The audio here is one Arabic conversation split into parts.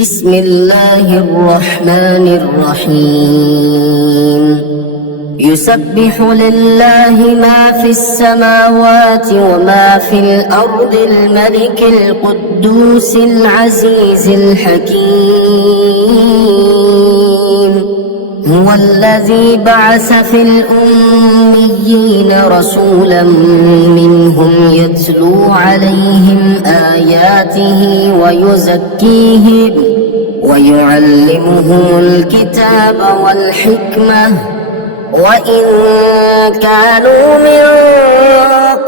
بسم الله الرحمن الرحيم يسبح لله ما في السماوات وما في الأرض الملك القدوس العزيز الحكيم هو الذي بعث في الأميين رسولا منهم يتلو عليهم آياته ويزكيهم ويعلمهم الكتاب والحكمة وإن كانوا من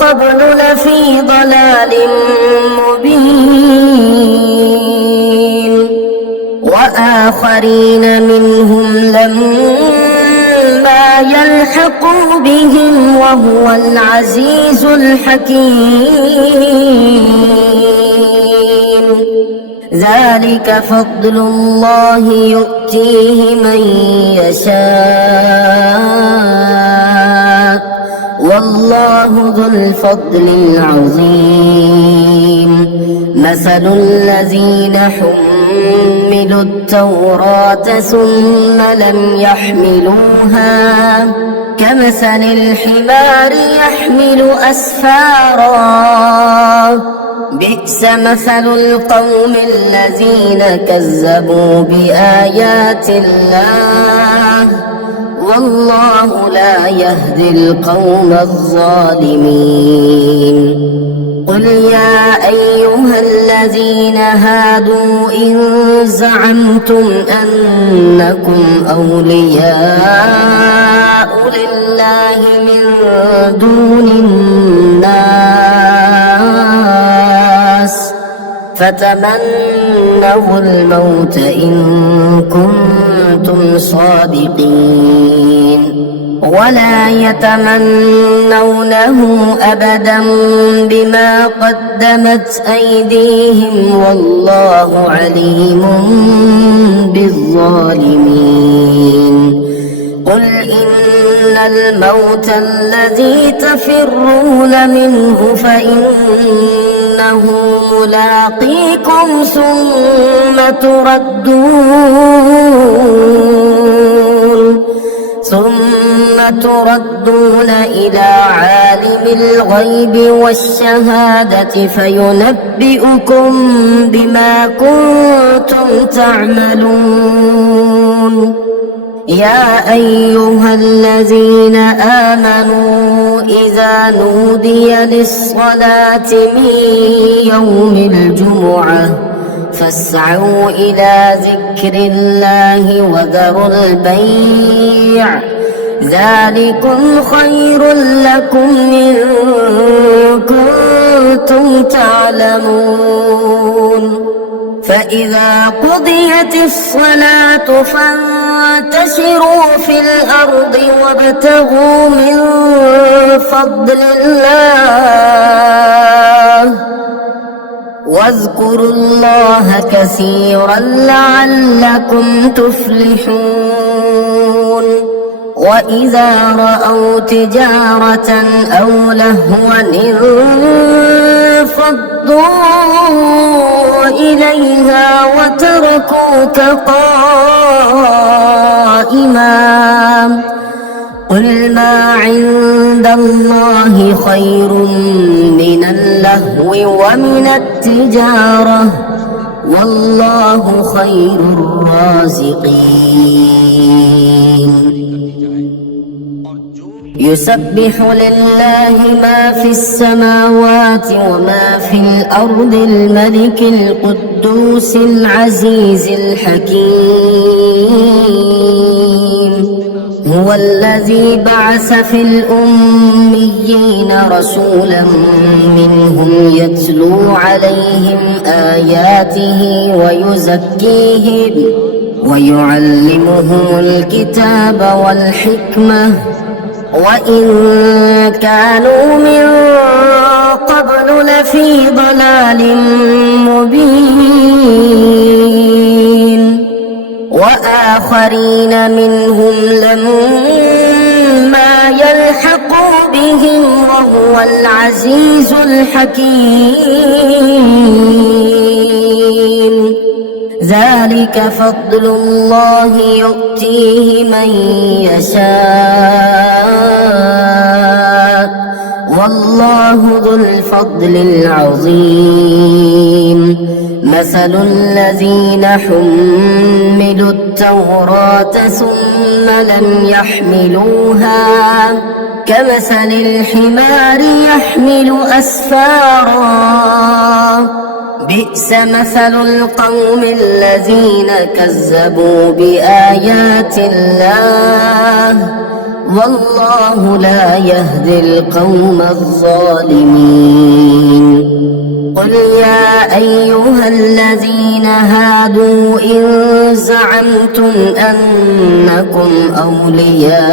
قبل لفي ضلال مبين وآخرين منهم لما يلحقوا بهم وهو العزيز الحكيم ذلك فضل الله يؤتيه من يشاء والله ذو الفضل العظيم مثل الذين حملوا التوراة ثم لم يحملوها كمثل الحمار يحمل أسفارا بئس مثل القوم الذين كذبوا بآيات الله والله لا يهدي القوم الظالمين قل يا أيها الذين هادوا إن زعمتم أنكم أولياء لله من دون الناس فتمنوا الموت إن كنتم صادقين ولا يتمنونه أبدا بما قدمت أيديهم والله عليم بالظالمين قل إن الموت الذي تفرون منه فإنه ملاقيكم ثم تردون إلى عالم الغيب والشهادة فينبئكم بما كنتم تعملون يا أيها الذين آمنوا إذا نودي للصلاة من يوم الجمعة فاسعوا إلى ذكر الله وذروا البيع ذلكم خير لكم إن كنتم تعلمون فإذا قضيت الصلاة فانتشروا في الأرض وابتغوا من فضل الله واذكروا الله كثيرا لعلكم تفلحون وإذا رأوا تجارة أو لهوا انفضوا إليها وتركوك قائما قل ما عند الله خير من اللهو ومن التجارة والله خير الرازقين يسبح لله ما في السماوات وما في الأرض الملك القدوس العزيز الحكيم هو الذي بعث في الأميين رسولا منهم يتلو عليهم آياته ويزكيهم ويعلمهم الكتاب والحكمة وإن كانوا من قبل لفي ضلال مبين وآخرين منهم لما يلحقوا بهم وهو العزيز الحكيم ذلك فضل الله يؤتيه من يشاء والله ذو الفضل العظيم مثل الذين حملوا التوراة ثم لم يحملوها كمثل الحمار يحمل أسفارا بئس مثل القوم الذين كذبوا بآيات الله والله لا يهدي القوم الظالمين قل يا أيها الذين هادوا إن زعمتم أنكم أولياء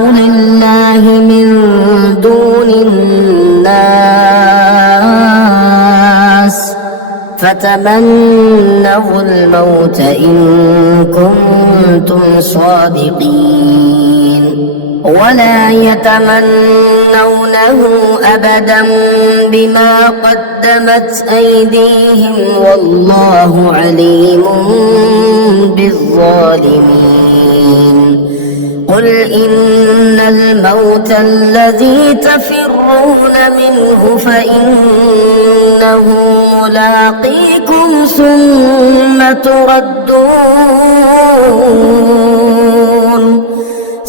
لله من دون الناس فتمنوا الموت إن كنتم صادقين ولا يتمنونه أبدا بما قدمت أيديهم والله عليم بالظالمين قل إن الموت الذي تفرون منه فإنه ملاقيكم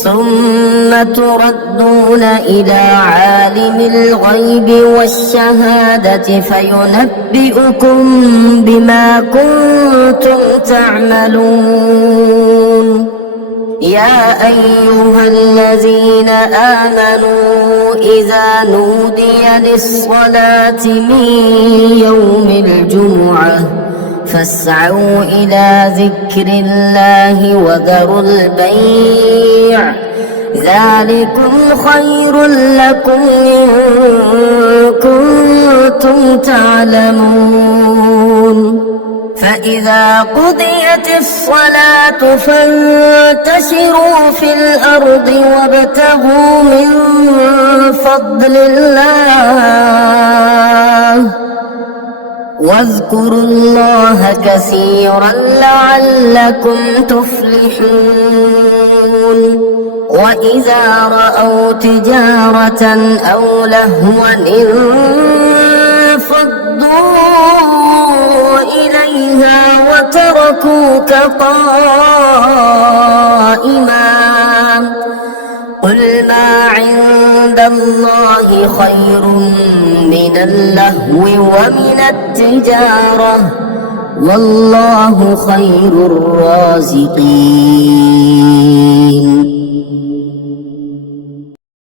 ثم تردون إلى عالم الغيب والشهادة فينبئكم بما كنتم تعملون يا أيها الذين آمنوا إذا نودي للصلاة من يوم الجمعة فاسعوا إلى ذكر الله وذروا البيع ذلكم خير لكم إن كنتم تعلمون فإذا قضيت الصلاة فانتشروا في الأرض وابتغوا من فضل الله واذكروا الله كثيرا لعلكم تفلحون وإذا رأوا تجارة أو لهوا انفضوا إليها وتركوك قائما قل ما عند الله خير من اللهو ومن التجارة والله خير الرازقين